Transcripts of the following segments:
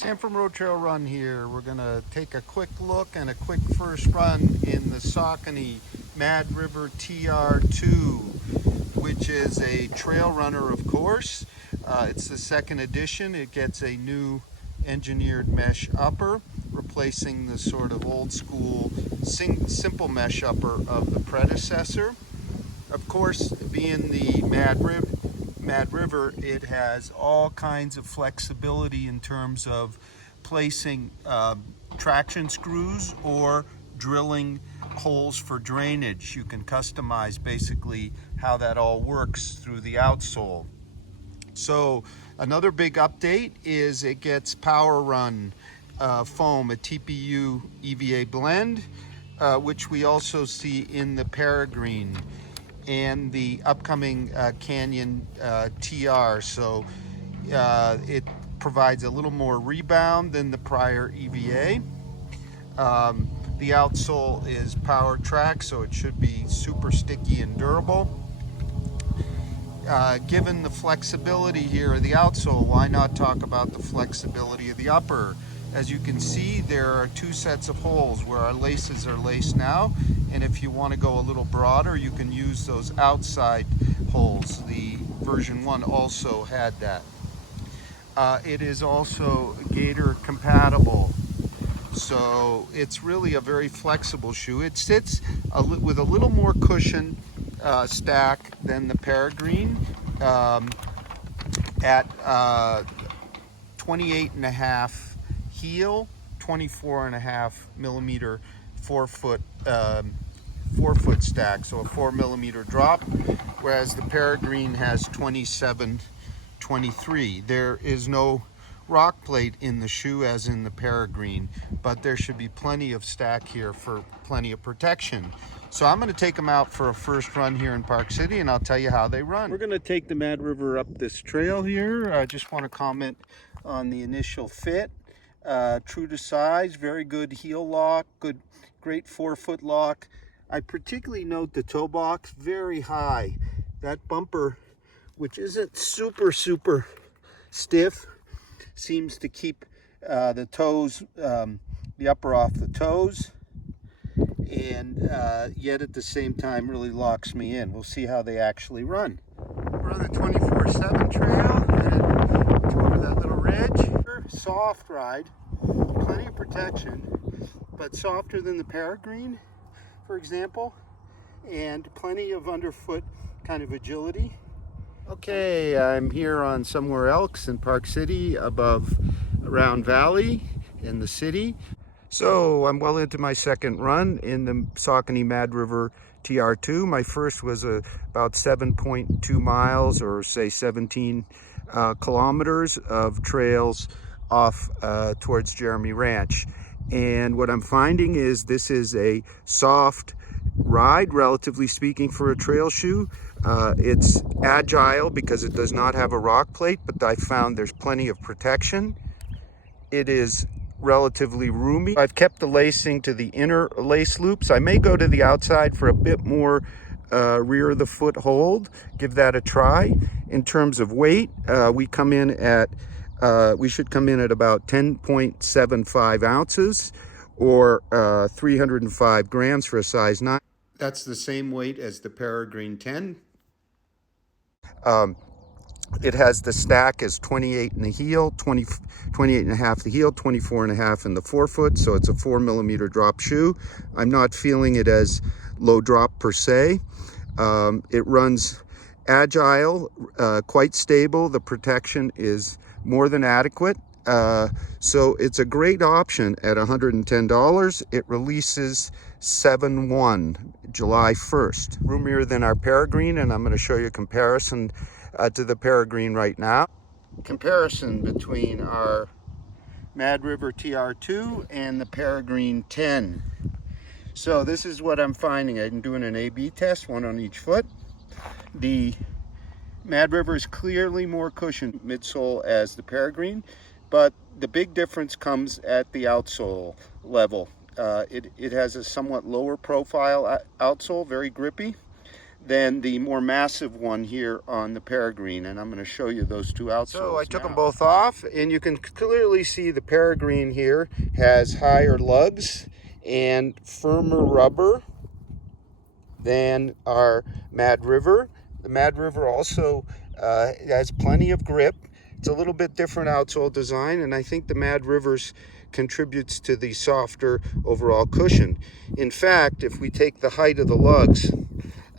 Sam from Road Trail Run here. We're going to take a quick look and a quick first run in the Saucony Mad River TR2, which is a trail runner, of course. It's the second edition. It gets a new engineered mesh upper, replacing the sort of old school simple mesh upper of the predecessor. Of course, being the Mad River, it has all kinds of flexibility in terms of placing traction screws or drilling holes for drainage. You can customize basically how that all works through the outsole. So another big update is it gets PWRUN foam, a TPU EVA blend, which we also see in the Peregrine and the upcoming Canyon TR. So it provides a little more rebound than the prior EVA. The outsole is PWRTRAC, so it should be super sticky and durable. Given the flexibility here of the outsole, why not talk about the flexibility of the upper? As you can see, there are two sets of holes where our laces are laced now, and if you want to go a little broader, you can use those outside holes. The version 1 also had that. It is also gaiter compatible, so it's really a very flexible shoe. It sits with a little more cushion stack than the Peregrine at 28.5 heel, 24.5 millimeter 4-foot stack, so a 4 millimeter drop, whereas the Peregrine has 27.23. There is no rock plate in the shoe as in the Peregrine, but there should be plenty of stack here for plenty of protection. So I'm going to take them out for a first run here in Park City, and I'll tell you how they run. We're going to take the Mad River up this trail here. I just want to comment on the initial fit. True to size, very good heel lock, great 4-foot lock. I particularly note the toe box, very high. That bumper, which isn't super stiff, seems to keep the toes, the upper off the toes, and yet at the same time really locks me in. We'll see how they actually run. We're on the 24/7 trail, headed over that little ridge. Soft ride, plenty of protection, but softer than the Peregrine, for example, and plenty of underfoot kind of agility. Okay, I'm here on Somewhere Else in Park City above Round Valley in the city. So I'm well into my second run in the Saucony Mad River TR2. My first was about 7.2 miles, or say 17 kilometers of trails off towards Jeremy Ranch. And what I'm finding is this is a soft ride, relatively speaking, for a trail shoe. It's agile because it does not have a rock plate, but I found there's plenty of protection. It is relatively roomy. I've kept the lacing to the inner lace loops. I may go to the outside for a bit more rear of the foot hold, give that a try. In terms of weight, we should come in at about 10.75 ounces, or 305 grams for a size 9. That's the same weight as the Peregrine 10. It has the stack as 28 in the heel, 28.5 the heel, 24.5 in the 4-foot, so it's a 4 millimeter drop shoe. I'm not feeling it as low drop per se. It runs agile, quite stable. The protection is more than adequate. So it's a great option at $110. It releases 7/1, July 1st. Roomier than our Peregrine, and I'm going to show you a comparison to the Peregrine right now. Comparison between our Mad River TR2 and the Peregrine 10. So this is what I'm finding. I'm doing an A/B test, one on each foot. The Mad River is clearly more cushioned midsole as the Peregrine, but the big difference comes at the outsole level. It has a somewhat lower profile outsole, very grippy. than the more massive one here on the Peregrine, and I'm going to show you those two outsoles. So I took them both off, and you can clearly see the Peregrine here has higher lugs and firmer rubber than our Mad River. The Mad River also has plenty of grip. It's a little bit different outsole design, and I think the Mad Rivers contributes to the softer overall cushion. In fact, if we take the height of the lugs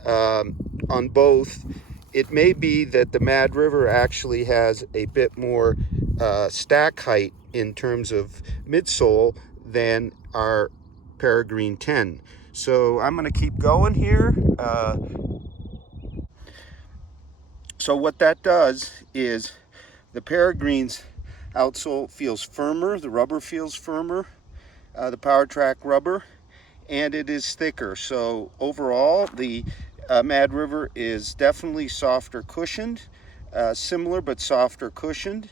on both, it may be that the Mad River actually has a bit more stack height in terms of midsole than our Peregrine 10. So I'm going to keep going here. So what that does is the Peregrine's outsole feels firmer, the rubber feels firmer, the PWRTRAC rubber, and it is thicker. So overall, the Mad River is definitely softer cushioned, similar but softer cushioned.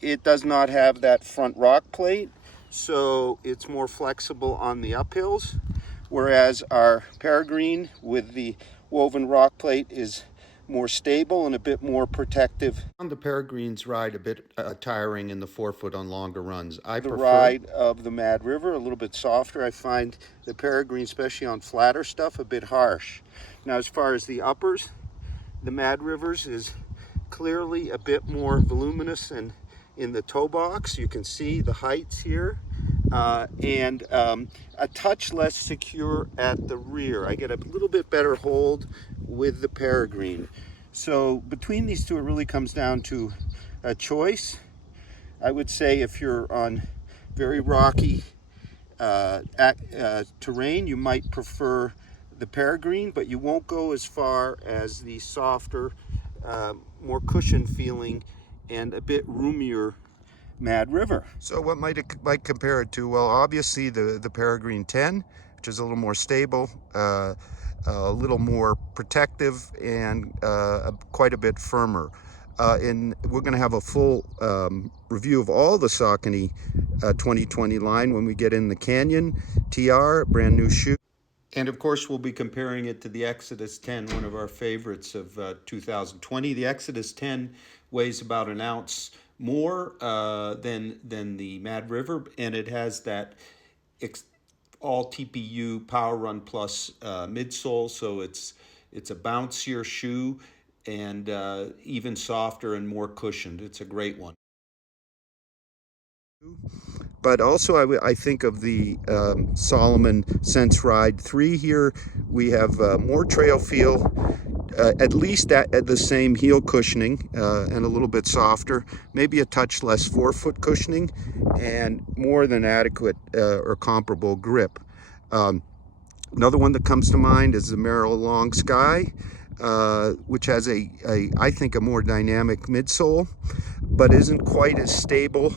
It does not have that front rock plate, so it's more flexible on the uphills, whereas our Peregrine with the woven rock plate is more stable and a bit more protective. On the Peregrines ride a bit tiring in the forefoot on longer runs. I prefer the ride of the Mad River a little bit softer. I find the Peregrine, especially on flatter stuff, a bit harsh. Now, as far as the uppers, the Mad Rivers is clearly a bit more voluminous, and in the toe box you can see the heights here, and a touch less secure at the rear. I get a little bit better hold with the Peregrine. So between these two, it really comes down to a choice. I would say if you're on very rocky terrain, you might prefer the Peregrine, but you won't go as far as the softer, more cushion feeling and a bit roomier Mad River. So what might compare it to? Well, obviously the Peregrine 10, which is a little more stable, a little more protective, and quite a bit firmer. And we're going to have a full review of all the Saucony 2020 line when we get in the Canyon TR, brand new shoe. And of course, we'll be comparing it to the Exodus 10, one of our favorites of 2020. The Exodus 10 weighs about an ounce more than the Mad River, and it has that all TPU PWRUN Plus midsole, so it's a bouncier shoe and even softer and more cushioned. It's a great one. But also I think of the Salomon Sense Ride 3 here. We have more trail feel, at least at the same heel cushioning, and a little bit softer, maybe a touch less forefoot cushioning, and more than adequate or comparable grip. Another one that comes to mind is the Merrell Long Sky, which has I think a more dynamic midsole, but isn't quite as stable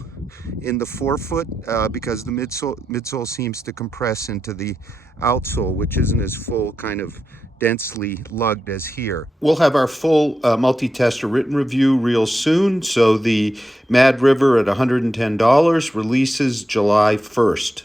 in the forefoot because the midsole seems to compress into the outsole, which isn't as full, kind of densely lugged as here. We'll have our full multi-tester written review real soon. So the Mad River at $110 releases July 1st.